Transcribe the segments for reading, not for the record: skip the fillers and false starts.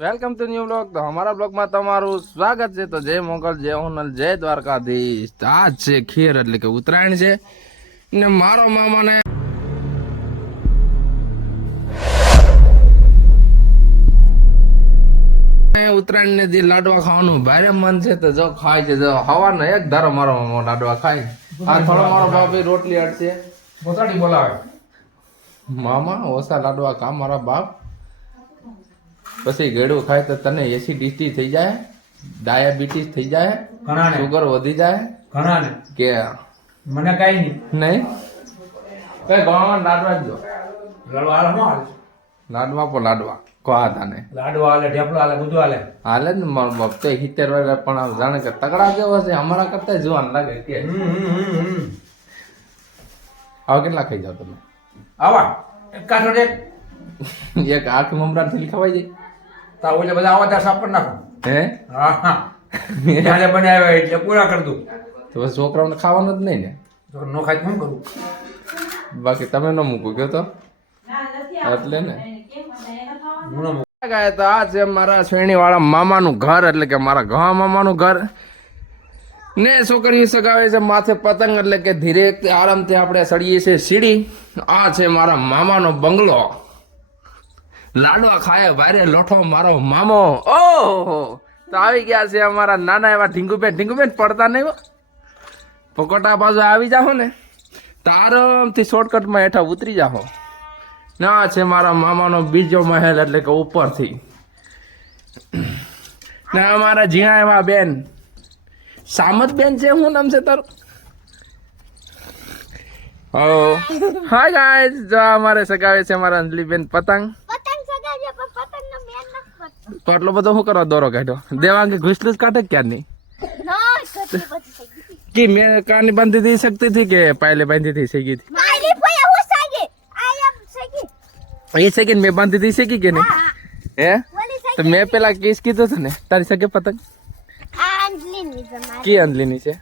Welcome to new blog. તો અમારા બ્લોગમાં તમારું સ્વાગત છે. તો જય મોગલ, જય હોનલ, જય દ્વારકાધીશ. આજ છે ખેર એટલે કે ઉત્તરાયણ છે ને મારો મામાને ઉત્તરાયણ ને જે લાડવા ખાવાનું ભારે મન છે. તો જો ખાય છે, જો હવાનો એક ધારો મારો મામા લાડવા ખાય. આ થોડો મારો બાપી રોટલી અડશે, પોતાડી બોલાવે મામા ઓછા લાડવા ખા મારા બાપ. પછી ગળું ખાય તો તને એસિડિટી થઈ જાય, ડાયાબિટીસ થઈ જાય, સુગર વધી જાય ઘણા કે મને કઈ નહીં કઈ ગણવા લાડવા જ જો લાડવા પણ લાડવા કહા તાને લાડવા હાલે, ઢેપલા હાલે, બધું હાલે હાલે ને. મારો બાપ તો 70 વર્ષ પણ જાણે કે તગડા કેવો છે, અમારા કરતા જુવાન લાગે કે આવા કેટલા ખાઈ જાવ તમે? આવા એક કાઠોડ એક આઠ મમરા થી ખવાઈ જાય. તા ઓલે બધા આવા ત્યાં સાપ નાખો હે? હા હા એને બનાવ્યા એટલે પૂરા કરી દઉં. તો બસ છોકરાઓને ખાવાનું જ નહીં ને, નો ખાય શું કરું? બાકી તમે ન મૂકો ગયો તો એટલે ને તો આ છે મારા શ્રેણી વાળા મામાનું ઘર, એટલે કે મારા ઘા મામાનું ઘર ને. છોકરીઓ સગાવે છે માથે પતંગ, એટલે કે ધીરે આરામથી આપણે સળીએ છીએ સીડી. આ છે મારા મામાનો બંગલો. લાડવા ખાય ભારે લોઠો મારો મામો. ઓહો, તો આવી ગયા છે અમારા નાના એવા ઢીંગુબેન પડતા નહીં. પકોટા બાજુ આવી જાઓ ને તો આરામથી શોર્ટકટમાં હેઠા ઉતરી જાઓ. ના છે મારા મામાનો બીજો મહેલ, એટલે કે ઉપરથી. ને અમારા જીણા એવા બેન સામત બેન છે, શું નામ છે તારું? ઓ હાય ગાઈસ, જો અમારે સગાવે છે મારા અંજલીબેન પતંગ. તો એટલો બધો શું કરવા દોરો કાઢ્યો? દેવાંગે ઘૂસલું જ કાઢે ક્યાં નહીં કે મેં કાની બાંધી દી શકતી હતી કે પાયલે બાંધી હતી સગી હતી? એ સેકન્ડ મેં બાંધી દી શકી કે નહીં હે? તો મેં પેલા કેસ કીધો હતો ને તારી સગે પતંગ કે અંજલીની છે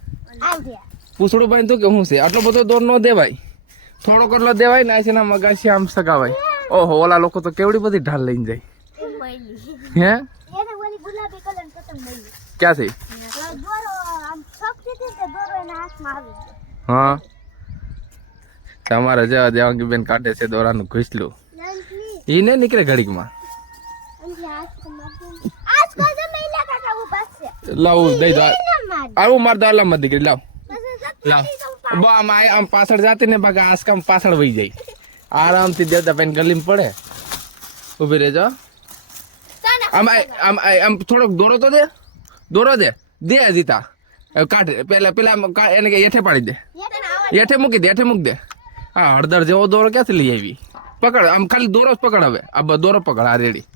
પૂછડું બાંધતું કે શું છે? આટલો બધો દોર ન દેવાય, થોડો કેટલો દેવાય ને છે ને મગાશી આમ સગાવાય. ઓહો, ઓલા લોકો તો કેવડી બધી ઢાલ લઈને જાય હે? ક્યાંથી? હા, તમારે જવા દેવાંગી બેન કાઢે છે દોરાનું ઘૂસલું. ઈ ને નીકળે ઘડીકમાં. લાવું દઈ દો, આવું માર દો અલામત દીકરી લાવ લાવ. આમ પાછળ જાતી ને બાકી આસકામ પાછળ વહી જાય. આરામથી દેતા પેન ગલીમાં પડે. ઉભી રહેજો. આમ આમ આમ થોડોક દોરો તો દે, દોરો દે દે જીતા કાઢે. પેલા એને કે હેઠે પાડી દે, હેઠે મૂકી દે, હેઠે મૂકી દે. હા, હળદર જેવો દોરો ક્યાંથી લઈ આવી? પકડ, આમ ખાલી દોરો જ પકડ. હવે આ દોરો પકડ, આ રેડી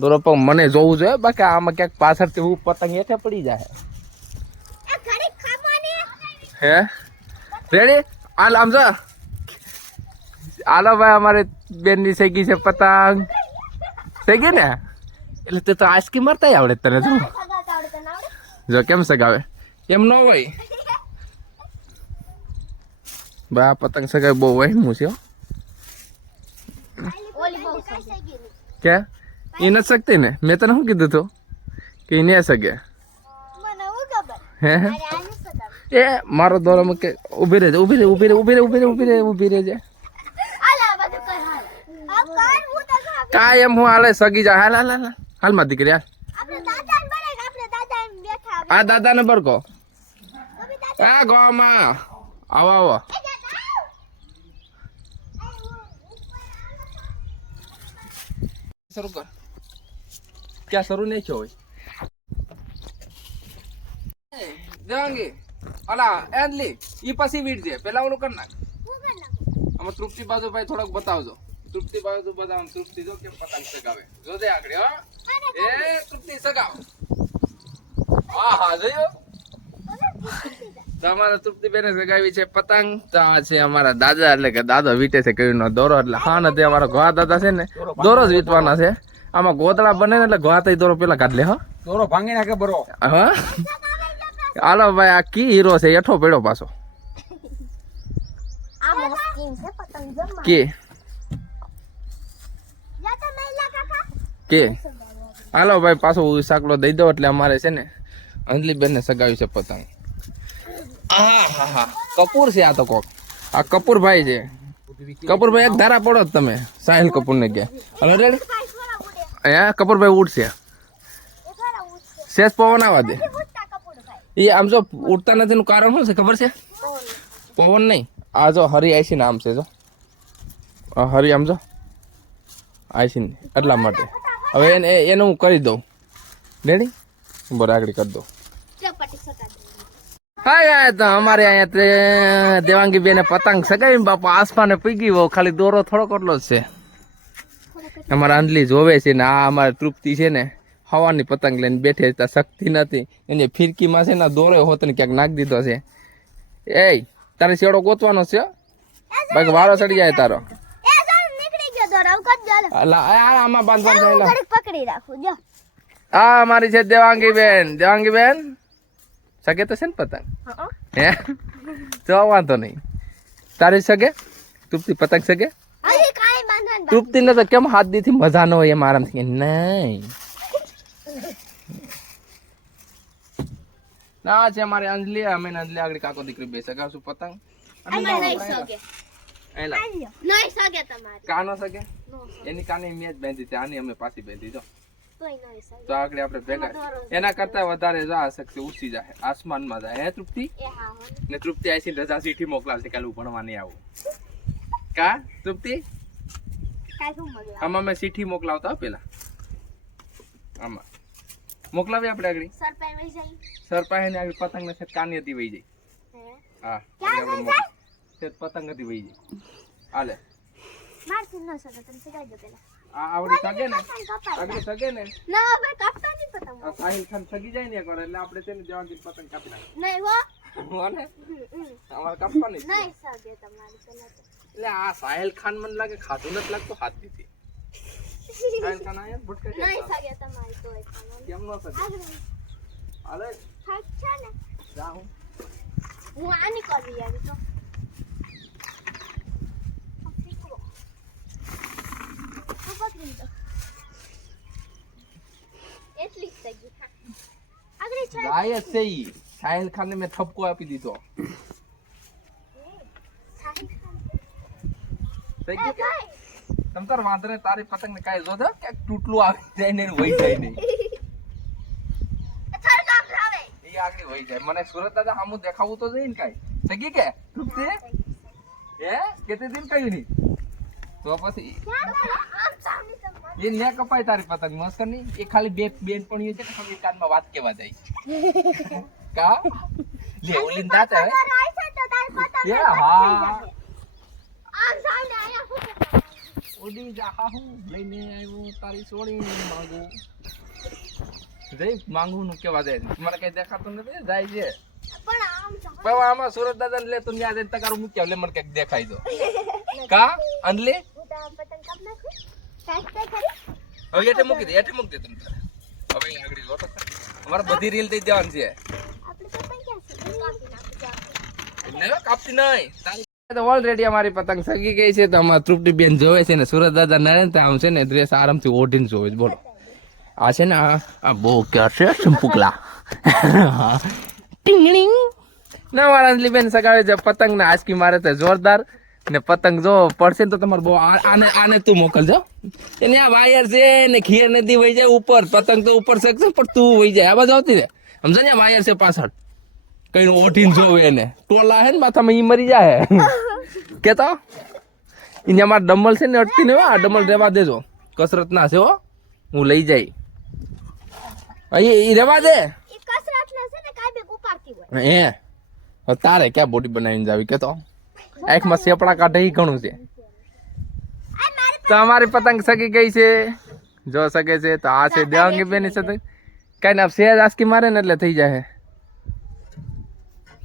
દોરો પકડ. મને જોવું જોઈએ બાકી આમાં ક્યાંક પાછળથી હું પતંગ હેઠે પડી જાય હે? રેડી હાલ આમ જા. હાલો ભાઈ, અમારે બેન ની સેગી છે પતંગ. સેગી ને એટલે તે તો આઈસ્ક્રીમ મારતા આવડે તને. જો કેમ સગાવે એમ ન હોય બા. પતંગ સગાવે બહુ વહેમું છે કે એ નથી શકતી ને? મેં તને શું કીધું તું કે એ નહીં શકે હે? એ મારો દોરો મૂકે. ઉભી રહેજે, ઉભી રહે, ઉભી રહે, ઉભી રહે, ઉભી રહે, ઉભી રહે, ઉભી રહેજે. કાંઈ એમ હું હાલે સગી જા. હાલ હાલ હાલ હાલ માં દીકરી હાલ. આ દાદા ને બરકો આ ગોમાં આવો આવો. શરૂ કર. ક્યાં શરૂ નહીં થયો હોય? દેવાંગી અલા એન્ડલી ઈ પછી વીટ દે. પેલા ઓલું કર નાખ. આમાં તૃપ્તિ બાજુ ભાઈ થોડોક બતાવજો. તૃપ્તિ બાજુ બતાવ. તૃપ્તિ જો કેમ પતંગ સગાવે. જો દે આગળ. હો એ તૃપ્તિ સગાવ. હા હા જોયો. તમારા તૃપ્તિ બેને સગાવી છે પતંગ. તો આ છે અમારા દાદા, એટલે કે દાદો વીટે છે કયું નો દોરો. એટલે હા નથી અમારા ઘોડા દાદા છે ને દોરો જ વીટવાના છે. આમાં ગોદડા બને ને એટલે ઘોડા તઈ દોરો પેલા કાઢ લે. હા, દોરો ભાંગી નાખે બરો. હા હાલો ભાઈ, આ કી હીરો છે એઠો પડ્યો પાછો કે કે હાલો ભાઈ પાછો સાકલો દઈ દો એટલે અમારે છે ને અંજલી બેન ને સગાવ્યું છે પતંગ. હા કપૂર છે આ તો કોક. આ કપૂરભાઈ છે. કપૂરભાઈ એક ધારા પડો જ તમે સાહિલ કપૂર ને ગયા. હલો રેડી હે કપૂરભાઈ ઉડશે શેષ પવન આવવા દે. એ આમ જો ઉડતા નથી નું કારણ શું છે ખબર છે? પવન નહીં આ જો હરી આઈસી નામ છે જો હરી આમ જો આઈસી એટલા માટે હવે એને હું કરી દઉં રેડી બરાબર આગળ કરી દઉં. હા તો અમારે અહીંયા દેવાંગી બેને પતંગ સગાવી બાપા આસમાને પીગી હો ખાલી દોરો થોડો કેટલો જ છે. અમારા અંજલી જોવે છે ને આ અમારે તૃપ્તિ છે ને હવાની પતંગ લઈને બેઠે શક્તિ નથી એની ફિરકીમાં છે ને દોરો હોત ને ક્યાંક નાખી દીધો છે. એ તારે શેડો ગોતવાનો છે બાકી વારો ચડી જાય તારો. આમાં બાંધવાનું આ અમારી છે દેવાંગી બેન. દેવાંગી બેન સગે તો છે ને પતંગ હે તો વાંધો નહીં. તારી સગે તૃપ્તિ પતંગ સગે તૃપ્તિ ને તો કેમ હાથ દી થી મજા ન હોય એમ આરામથી નહીં ના છે અમારે અંજલી અમે અંજલી આગળ કાકો દીકરી બે સગાવશું પતંગ. કાનો સગે એની કાને મેં જ બાંધી હતી આની અમે પાછી બાંધી જો તો આગળ આપણે ભેગા એના કરતા વધારે જા શકશે ઉછી જાય આસમાનમાં જાય હે તૃપ્તિ ને તૃપ્તિ આઈ રજા ચીઠી મોકલાવશે કાલે ભણવા નહીં આવું કા તૃપ્તિ આમાં મેં ચીઠી મોકલાવતા પેલા આમાં મોકલાવી આપણે આગળ સરપાઈ ને આગળ પતંગ ને કાની હતી વહી જાય હા પતંગ હતી વહી જાય હાલે આવડી સગે ને આગળ સગે ને સાહિલ ખાન સગી જાય ને એકવાર એટલે આપણે તેને જવાની પતંગ કાપી નાખી અમારે કાપવાની એટલે આ સાહિલ ખાન મને લાગે ખાધું નથી લાગતો હાથ દીધી સાહિલ ખાન આયા ભટકે કેમ નો સગે હાલે જાઉં હું આની કરી યાર તો સાહિલ ખાન ને મેં ઠપકો આપી દીધો. તમ તાર વાંધો ને તારી પતંગ ને કાંઈ જોધો કે તૂટલું આવી જાય ને વહી જાય નહીં એ આગળ વહી જાય. મને સુરત દાદા સામું દેખાવું તો જઈ ને કાંઈ સગી કે હે કેતે દિન કયું નહીં તો પછી એ ને કપાય તારી પતંગ મસ્ત ની એ ખાલી બે બેન પણ છે ને ખાલી કાનમાં વાત કેવા જાય કા લે ઓલીન દાત હે એ હા આમ સામે આયા ઓડી જા હું લઈને આવ્યો તારી સોળી માંગુ જઈ માંગુ નું કેવા જાય મને કઈ દેખાતું નથી જાય છે પણ આમાં સુરત દાદા લે તું ન્યા જઈને તકારું મૂક્યા લે મને કઈક દેખાઈ દો કા અંજલી હવે એટલે મૂકી દે તમે હવે આગળ લોટો અમારે બધી રીલ દઈ દેવાની છે કાપતી નહીં ઓલરેડી અમારી પતંગ સગી ગઈ છે તો અમારા તૃપ્તિ બેન જોવે છે ને સુરત દાદા નરેન્દ્ર આમ છે ને ડ્રેસ આરામથી ઓઢીને જોવે છે. બોલો આ છે ને આ બહુ ક્યાં છે સંપુકલા ટીંગણી ના મારા અંજલી બેન સગાવે છે પતંગ ને આંચકી મારે તો જોરદાર ને પતંગ જો પડશે ને તો તમારે બહુ આને તું મોકલજો એને આ વાયર છે ને ખીર નદી વહી જાય ઉપર પતંગ તો ઉપર શકશે પણ તું વહી જાય આ બાજુ આવતી રે સમજો ને વાયર છે પાછળ કઈ ઓઠીને જોવે એને ટોલા હે ને માથામાં ઈ મરી જાય કેતો એને અમારે ડમલ છે ને અટતી ને આ ડમલ રેવા દેજો કસરત ના છે હો હું લઈ જાય એ રેવા દે હે તારે ક્યાં બોડી બનાવીને જાવી કેતો આંખમાં સેપડા કાઢે એ ઘણું છે. તો અમારી પતંગ સગી ગઈ છે જો સગે છે તો આ છે દેવાંગી બેન સાથે કઈ ના સેજ આસકી મારે ને એટલે થઈ જાય.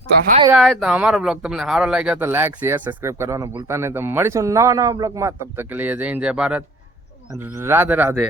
તો હાય ગાય તો અમારો બ્લોગ તમને સારો લાગ્યો તો લાઈક શેર સબસ્ક્રાઇબ કરવાનું ભૂલતા નહીં. તો મળીશું નવા બ્લોગમાં તબ તક કે લીએ જય હિન્દ જય ભારત રાધે રાધે.